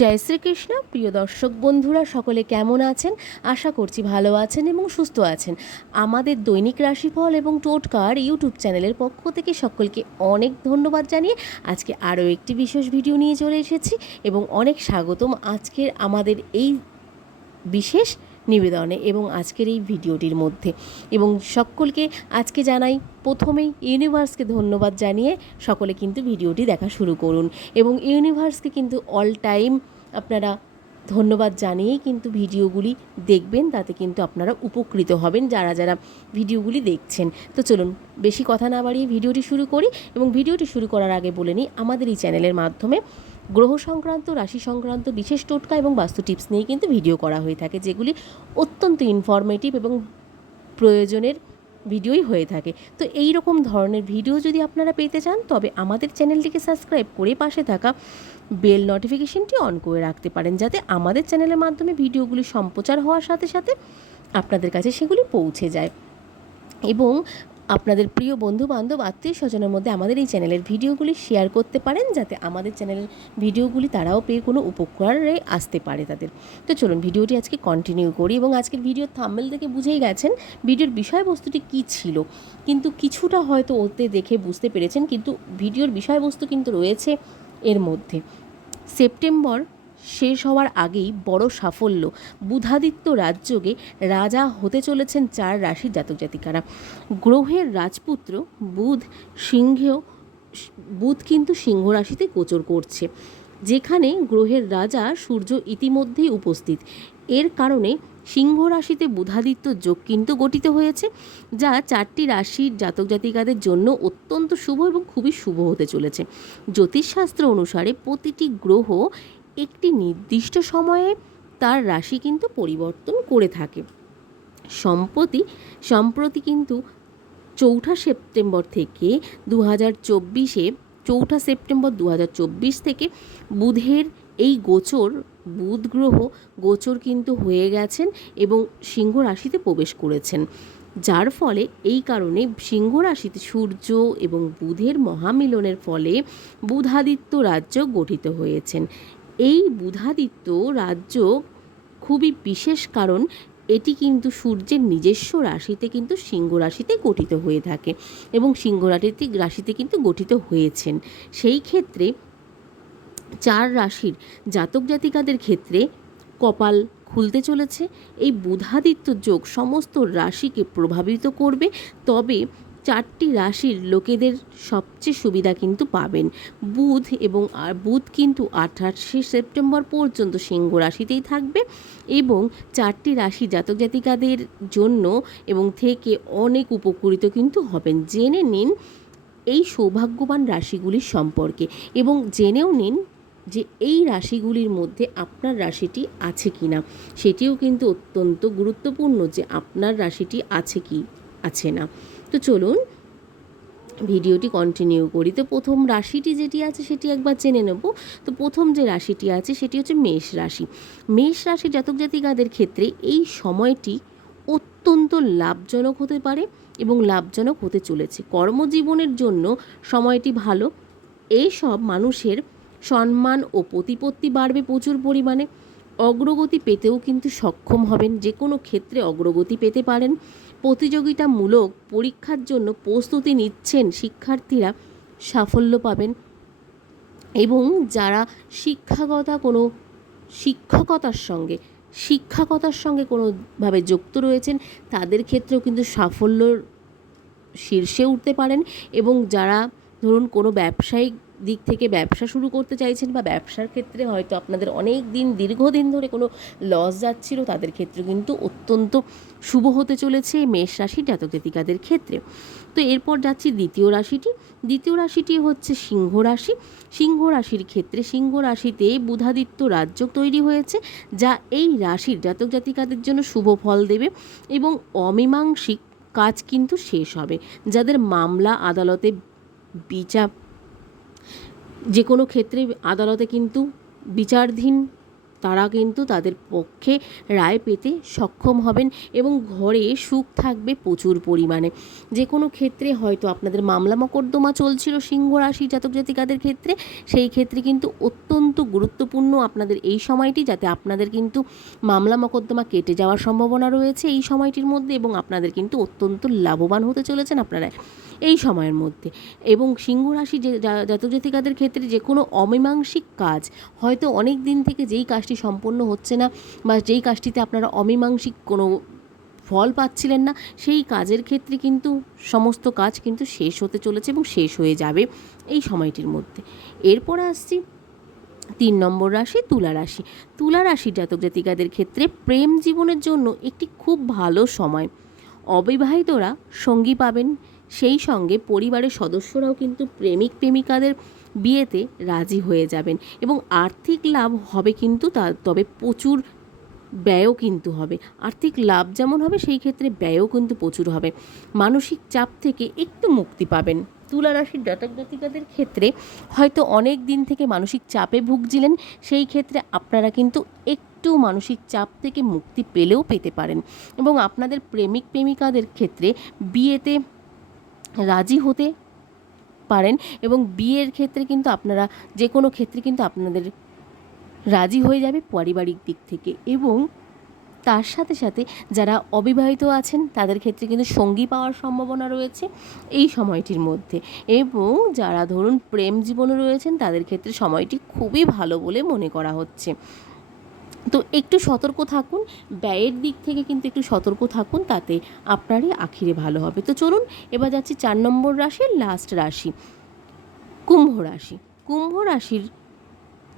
জয় শ্রীকৃষ্ণ। প্রিয় দর্শক বন্ধুরা, সকলে কেমন আছেন? আশা করছি ভালো আছেন এবং সুস্থ আছেন। আমাদের দৈনিক রাশিফল এবং টোটকার ইউটিউব চ্যানেলের পক্ষ থেকে সকলকে অনেক ধন্যবাদ জানিয়ে আজকে আরও একটি বিশেষ ভিডিও নিয়ে চলে এসেছি এবং অনেক স্বাগতম আজকের আমাদের এই বিশেষ নিবেদনে এবং আজকের এই ভিডিওটির মধ্যে। এবং সকলকে আজকে জানাই, প্রথমেই ইউনিভার্সকে ধন্যবাদ জানিয়ে সকলে কিন্তু ভিডিওটি দেখা শুরু করুন। এবং ইউনিভার্সকে কিন্তু অল টাইম আপনারা ধন্যবাদ জানিয়েই কিন্তু ভিডিওগুলি দেখবেন, তাতে কিন্তু আপনারা উপকৃত হবেন যারা যারা ভিডিওগুলি দেখছেন। তো চলুন, বেশি কথা না বাড়িয়ে ভিডিওটি শুরু করি। এবং ভিডিওটি শুরু করার আগে বলে নিই, আমাদের এই চ্যানেলের মাধ্যমে গ্রহ সংক্রান্ত রাশি সংক্রান্ত বিশেষ টোটকা এবং বাস্তু টিপস নিয়ে কিন্তু ভিডিও করা হয়ে থাকে, যেগুলি অত্যন্ত ইনফরমেটিভ এবং প্রয়োজনের ভিডিওই হয়ে থাকে। তো এই রকম ধরনের ভিডিও যদি আপনারা পেতে চান, তবে আমাদের চ্যানেলটিকে সাবস্ক্রাইব করে পাশে থাকা বেল নোটিফিকেশনটি অন করে রাখতে পারেন, যাতে আমাদের চ্যানেলের মাধ্যমে ভিডিওগুলি সম্প্রচার হওয়ার সাথে সাথে আপনাদের কাছে সেগুলি পৌঁছে যায়। এবং আপনাদের প্রিয় বন্ধু বান্ধব আত্মীয় স্বজনের মধ্যে আমাদের এই চ্যানেলের ভিডিওগুলি শেয়ার করতে পারেন যাতে আমাদের চ্যানেলের ভিডিওগুলি তারাও পেয়ে কোনো উপকারে আসতে পারে তাদের। তো চলুন ভিডিওটি আজকে কন্টিনিউ করি এবং আজকের ভিডিও থাম্বেল থেকে বুঝেই গেছেন ভিডিওর বিষয়বস্তুটি কী ছিল। কিন্তু কিছুটা হয়তো ওতে দেখে বুঝতে পেরেছেন, কিন্তু ভিডিওর বিষয়বস্তু কিন্তু রয়েছে এর মধ্যে। সেপ্টেম্বর শেষ হওয়ার আগেই বড় সাফল্য। বুধাদিত্য রাজযোগে রাজা হতে চলেছেন চার রাশির জাতক জাতিকারা। গ্রহের রাজপুত্র বুধ সিংহেও বুধ কিন্তু সিংহ রাশিতে গোচর করছে। যেখানে গ্রহের রাজা সূর্য ইতিমধ্যেই উপস্থিত। এর কারণে সিংহ রাশিতে বুধাদিত্য যোগ কিন্তু গঠিত হয়েছে, যা চারটি রাশির জাতক জাতিকাদের জন্য অত্যন্ত শুভ এবং খুবই শুভ হতে চলেছে। জ্যোতিষশাস্ত্র অনুসারে প্রতিটি গ্রহ একটি নির্দিষ্ট সময়ে তার রাশি কিন্তু পরিবর্তন করে থাকে। সম্প্রতি সম্প্রতি কিন্তু চৌঠা সেপ্টেম্বর থেকে দু হাজার চব্বিশে, চৌঠা সেপ্টেম্বর দু হাজার চব্বিশ থেকে বুধের এই গোচর, বুধ গ্রহ গোচর কিন্তু হয়ে গেছেন এবং সিংহ রাশিতে প্রবেশ করেছেন। যার ফলে এই কারণে সিংহ রাশিতে সূর্য এবং বুধের মহামিলনের ফলে বুধাদিত্য রাজ্য গঠিত হয়েছেন। এই বুধাদিত্য রাজ্য খুবই বিশেষ কারণ এটি কিন্তু সূর্যের নিজস্ব রাশিতে কিন্তু সিংহ রাশিতে গঠিত হয়ে থাকে এবং সিংহ রাশিতে রাশিতে কিন্তু গঠিত হয়েছেন। সেই ক্ষেত্রে চার রাশির জাতক জাতিকাদের ক্ষেত্রে কপাল খুলতে চলেছে। এই বুধাদিত্য যোগ সমস্ত রাশিকে প্রভাবিত করবে। তবে চারটি রাশির লোকেদের সবচেয়ে সুবিধা কিন্তু পাবেন। বুধ এবং আর বুধ কিন্তু আঠাশে সেপ্টেম্বর পর্যন্ত সিংহ রাশিতেই থাকবে এবং চারটি রাশি জাতক জাতিকাদের জন্য এবং থেকে অনেক উপকৃত কিন্তু হবেন। জেনে নিন এই সৌভাগ্যবান রাশিগুলির সম্পর্কে এবং জেনেও নিন যে এই রাশিগুলির মধ্যে আপনার রাশিটি আছে কি না সেটিও কিন্তু অত্যন্ত গুরুত্বপূর্ণ যে আপনার রাশিটি আছে কি, আছে না। তো চলুন ভিডিওটি কন্টিনিউ করি। তো প্রথম রাশিটি যেটি আছে সেটি একবার জেনে নেব। তো প্রথম যে রাশিটি আছে সেটি হচ্ছে মেষ রাশি। মেষ রাশি জাতক জাতিকাদের ক্ষেত্রে এই সময়টি অত্যন্ত লাভজনক হতে পারে এবং লাভজনক হতে চলেছে। কর্মজীবনের জন্য সময়টি ভালো। এইসব মানুষের সম্মান ও প্রতিপত্তি বাড়বে প্রচুর পরিমাণে। অগ্রগতি পেতেও কিন্তু সক্ষম হবেন। যে কোনো ক্ষেত্রে অগ্রগতি পেতে পারেন। প্রতিযোগিতামূলক পরীক্ষার জন্য প্রস্তুতি নিচ্ছেন শিক্ষার্থীরা, সাফল্য পাবেন এবং যারা শিক্ষাগতা কোনো শিক্ষকতার সঙ্গে শিক্ষকতার সঙ্গে কোনোভাবে যুক্ত রয়েছেন, তাদের ক্ষেত্রেও কিন্তু সাফল্যর শীর্ষে উঠতে পারেন এবং যারা ধরুন কোনো ব্যবসায়িক দিক থেকে ব্যবসা শুরু করতে চাইছেন বা ব্যবসার ক্ষেত্রে হয়তো আপনাদের অনেক দিন, দীর্ঘদিন ধরে কোনো লস যাচ্ছিল, তাদের ক্ষেত্রে কিন্তু অত্যন্ত শুভ হতে চলেছে মেষ রাশি জাতক জাতিকাদের ক্ষেত্রে। তো এরপর যাচ্ছি দ্বিতীয় রাশিটি। দ্বিতীয় রাশিটি হচ্ছে সিংহ রাশি। সিংহ রাশির ক্ষেত্রে সিংহ রাশিতে বুধাদিত্য রাজ্য তৈরি হয়েছে, যা এই রাশির জাতক জাতিকাদের জন্য শুভ ফল দেবে এবং অমীমাংসিক কাজ কিন্তু শেষ হবে, যাদের মামলা আদালতে বিচার যে কোনো ক্ষেত্রে আদালতে কিন্তু বিচারাধীন তারা কিন্তু তাদের পক্ষে রায় পেতে সক্ষম হবেন এবং ঘরে সুখ থাকবে প্রচুর পরিমাণে। যে কোনো ক্ষেত্রে হয়তো আপনাদের মামলা মকদ্দমা চলছিল সিংহ রাশি জাতক জাতিকাদের ক্ষেত্রে, সেই ক্ষেত্রে কিন্তু অত্যন্ত গুরুত্বপূর্ণ আপনাদের এই সময়টি যাতে আপনাদের কিন্তু মামলা মকদ্দমা কেটে যাওয়ার সম্ভাবনা রয়েছে এই সময়টির মধ্যে এবং আপনাদের কিন্তু অত্যন্ত লাভবান হতে চলেছেন আপনারা এই সময়ের মধ্যে। এবং সিংহ রাশি যে জাতক জাতিকাদের ক্ষেত্রে যে কোনো অমীমাংসিক কাজ, হয়তো অনেক দিন থেকে যেই কাজটি সম্পন্ন হচ্ছে না বা যেই কাজটিতে আপনারা অমীমাংসিক কোনো ফল পাচ্ছিলেন না, সেই কাজের ক্ষেত্রে কিন্তু সমস্ত কাজ কিন্তু শেষ হতে চলেছে এবং শেষ হয়ে যাবে এই সময়টির মধ্যে। এরপর আসছি তিন নম্বর রাশি, তুলা রাশি। তুলা রাশির জাতক জাতিকাদের ক্ষেত্রে প্রেম জীবনের জন্য একটি খুব ভালো সময়। অবিবাহিতরা সঙ্গী পাবেন সেই সঙ্গে পরিবারের সদস্যরাও কিন্তু প্রেমিক প্রেমিকাদের বিয়েতে রাজি হয়ে যাবেন এবং আর্থিক লাভ হবে কিন্তু তা, তবে প্রচুর ব্যয়ও কিন্তু হবে। আর্থিক লাভ যেমন হবে, সেই ক্ষেত্রে ব্যয়ও কিন্তু প্রচুর হবে। মানসিক চাপ থেকে একটু মুক্তি পাবেন। তুলা রাশির জাতক জাতিকাদের ক্ষেত্রে হয়তো অনেক দিন থেকে মানসিক চাপে ভুগছিলেন, সেই ক্ষেত্রে আপনারা কিন্তু একটু মানসিক চাপ থেকে মুক্তি পেলেও পেতে পারেন। এবং আপনাদের প্রেমিক প্রেমিকাদের ক্ষেত্রে বিয়েতে রাজি হতে পারেন এবং বিয়ের ক্ষেত্রে কিন্তু আপনারা যে কোনো ক্ষেত্রে কিন্তু আপনাদের রাজি হয়ে যাবে পারিবারিক দিক থেকে এবং তার সাথে সাথে যারা অবিবাহিত আছেন, তাদের ক্ষেত্রে কিন্তু সঙ্গী পাওয়ার সম্ভাবনা রয়েছে এই সময়টির মধ্যে এবং যারা ধরুন প্রেম জীবনে রয়েছেন, তাদের ক্ষেত্রে সময়টি খুবই ভালো বলে মনে করা হচ্ছে। তো একটু সতর্ক থাকুন, ব্যয়ের দিক থেকে কিন্তু একটু সতর্ক থাকুন, তাতে আপনারই আখিরে ভালো হবে। তো চলুন, এবার যাচ্ছি চার নম্বর রাশির লাস্ট রাশি, কুম্ভ রাশি। কুম্ভ রাশির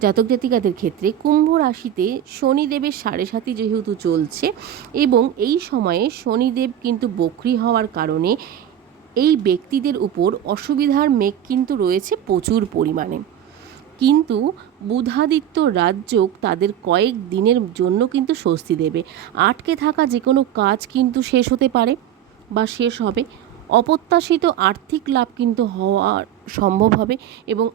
জাতক জাতিকাদের ক্ষেত্রে কুম্ভ রাশিতে শনিদেবের সাড়ে সাথী যেহেতু চলছে এবং এই সময়ে শনিদেব কিন্তু বক্রি হওয়ার কারণে এই ব্যক্তিদের উপর অসুবিধার মেঘ কিন্তু রয়েছে প্রচুর পরিমাণে। কিন্তু বুধাদিত্য রাজযোগ তাদের কয়েক দিনের জন্য কিন্তু স্বস্তি দেবে। আটকে থাকা যে কোনো কাজ কিন্তু শেষ হতে পারে বা শেষ হবে। অপ্রত্যাশিত আর্থিক লাভ কিন্তু হওয়া সম্ভব হবে এবং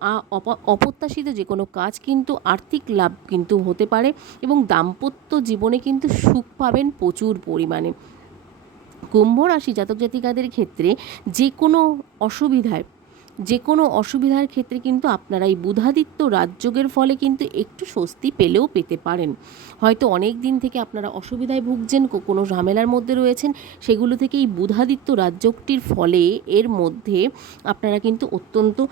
অপ্রত্যাশিত যে কোনো কাজ কিন্তু আর্থিক লাভ কিন্তু হতে পারে এবং দাম্পত্য জীবনে কিন্তু সুখ পাবেন প্রচুর পরিমাণে। কুম্ভ রাশি জাতক জাতিকাদের ক্ষেত্রে যে কোনো অসুবিধায় যে কোনো অসুবিধার ক্ষেত্রে কিন্তু আপনারা এই বুধাদিত্য রাজযোগের ফলে কিন্তু একটু স্বস্তি পেলেও পেতে পারেন। হয়তো অনেক দিন থেকে আপনারা অসুবিধায় ভুগছেন কোনো ঝামেলার মধ্যে রয়েছেন, সেগুলো থেকে এই বুধাদিত্য রাজযোগটির ফলে এর মধ্যে আপনারা কিন্তু অত্যন্ত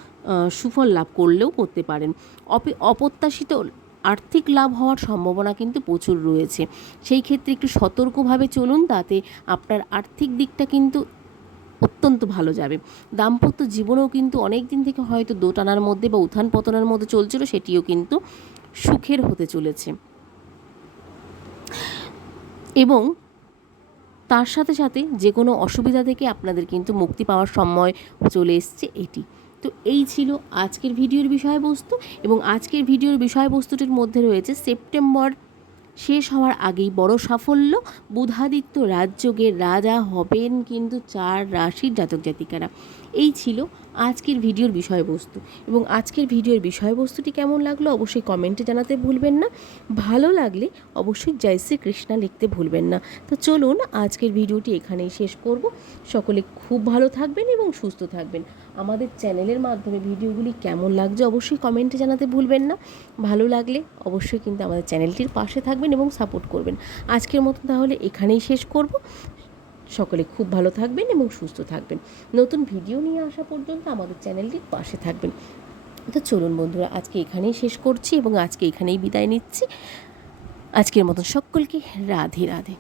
সুফল লাভ করলেও করতে পারেন। অপে- অপ্রত্যাশিত আর্থিক লাভ হওয়ার সম্ভাবনা কিন্তু প্রচুর রয়েছে। সেই ক্ষেত্রে একটু সতর্কভাবে চলুন, তাতে আপনার আর্থিক দিকটা কিন্তু অত্যন্ত ভালো যাবে। দাম্পত্য জীবনেও কিন্তু অনেক দিন থেকে হয়তো দোটানার মধ্যে বা উত্থান পতনের মধ্যে চলছিল, সেটিও কিন্তু সুখের হতে চলেছে। এবং তার সাথে সাথে যে কোনো অসুবিধা থেকে আপনাদের কিন্তু মুক্তি পাওয়ার সময় চলে এসছে এটি। তো এই ছিল আজকের ভিডিওর বিষয়বস্তু এবং আজকের ভিডিওর বিষয়বস্তুটির মধ্যে রয়েছে সেপ্টেম্বর শেষ হওয়ার আগেই বড় সাফল্য বুধাদিত্য রাজযোগের রাজা হবেন কিন্তু চার রাশির জাতক জাতিকারা এই ছিল আজকের ভিডিওর বিষয়বস্তু। এবং আজকের ভিডিওর বিষয়বস্তুটি কেমন লাগল অবশ্যই কমেন্টে জানাতে ভুলবেন না। ভালো লাগলে অবশ্যই জয় শ্রী কৃষ্ণা লিখতে ভুলবেন না। তো চলুন আজকের ভিডিওটি এখানেই শেষ করব। সকলে খুব ভালো থাকবেন এবং সুস্থ থাকবেন। আমাদের চ্যানেলের মাধ্যমে ভিডিওগুলি কেমন লাগছে অবশ্যই কমেন্টে জানাতে ভুলবেন না। ভালো লাগলে অবশ্যই কিন্তু আমাদের চ্যানেলটির পাশে থাকবেন এবং সাপোর্ট করবেন। আজকের মতো তাহলে এখানেই শেষ করব। সকলে খুব ভালো থাকবেন এবং সুস্থ থাকবেন। নতুন ভিডিও নিয়ে আসা পর্যন্ত আমাদের চ্যানেলটির পাশে থাকবেন। তো চলুন বন্ধুরা, আজকে এখানেই শেষ করছি এবং আজকে এখানেই বিদায় নিচ্ছি। আজকের মতন সকলকে রাধে রাধে।